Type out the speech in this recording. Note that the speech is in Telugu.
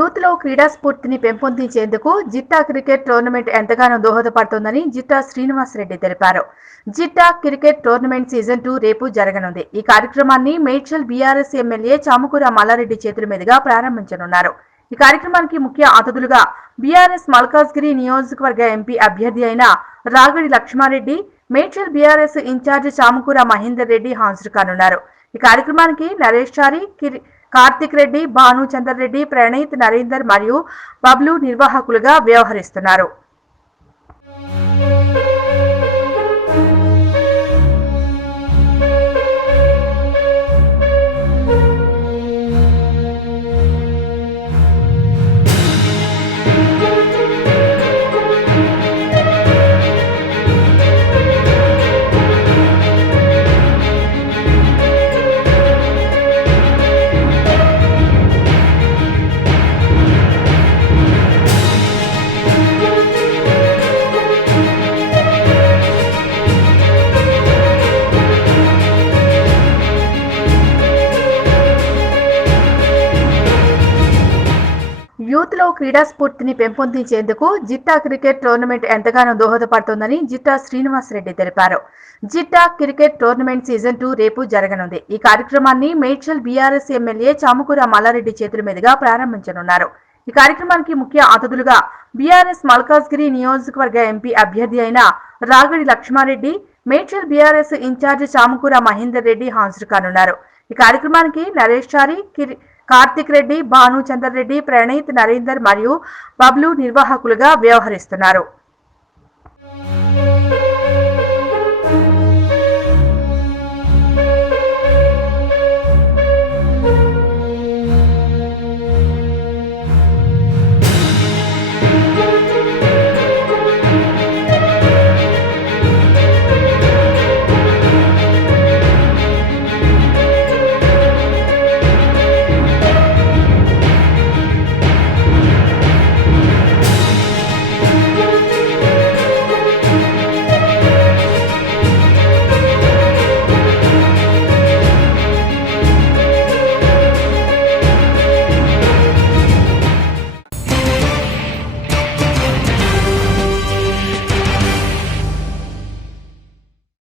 యూత్ లో క్రీడా స్ఫూర్తిని పెంపొందించేందుకు జిట్టా క్రికెట్ టోర్నమెంట్ ఎంతగానో దోహదపడుతోందని జిట్టా శ్రీనివాసరెడ్డి తెలిపారు. జిట్టా క్రికెట్ టోర్నమెంట్ సీజన్ 2 రేపు జరగనుంది. ఈ కార్యక్రమాన్ని మేడ్చల్ బీఆర్ఎస్ ఎమ్మెల్యే చామకూర మల్లారెడ్డి చేతుల మీదుగా ప్రారంభించనున్నారు. ఈ కార్యక్రమానికి ముఖ్య అతిథులుగా బీఆర్ఎస్ మల్కాజ్గిరి నియోజకవర్గ ఎంపీ అభ్యర్థి అయిన రాగడి లక్ష్మారెడ్డి, మేడ్చల్ బీఆర్ఎస్ ఇన్ఛార్జ్ చామకూర మహేందర్ రెడ్డి హాజరు కానున్నారు. ఈ కార్యక్రమానికి నరేష్ చారి, కార్తిక్ రెడ్డి, భాను చందర్ రెడ్డి, ప్రణీత్, నరేందర్ మరియు బబ్లు నిర్వాహకులుగా వ్యవహరిస్తున్నారు. యూత్ లో క్రీడా స్ఫూర్తిని పెంపొందించేందుకు జిట్టా క్రికెట్ టోర్నమెంట్ ఎంతగానో దోహదపడుతోందని జిట్టా శ్రీనివాసరెడ్డి తెలిపారు. జిట్టా క్రికెట్ టోర్నమెంట్ సీజన్ 2 రేపు జరగనుంది. ఈ కార్యక్రమాన్ని మేడ్చల్ బీఆర్ఎస్ ఎమ్మెల్యే చామకూర మల్లారెడ్డి చేతుల మీదుగా ప్రారంభించనున్నారు. ఈ కార్యక్రమానికి ముఖ్య అతిథులుగా బీఆర్ఎస్ మల్కాజ్గిరి నియోజకవర్గ ఎంపీ అభ్యర్థి అయిన రాగడి లక్ష్మారెడ్డి, మేడ్చల్ బీఆర్ఎస్ ఇన్ఛార్జ్ చామకూర మహేందర్ రెడ్డి హాజరు కానున్నారు. ఈ కార్యక్రమానికి నరేష్ చారి, కార్తిక్ రెడ్డి, భాను చందర్ రెడ్డి, ప్రణీత్, నరేందర్ మరియు బబ్లు నిర్వాహకులుగా వ్యవహరిస్తున్నారు.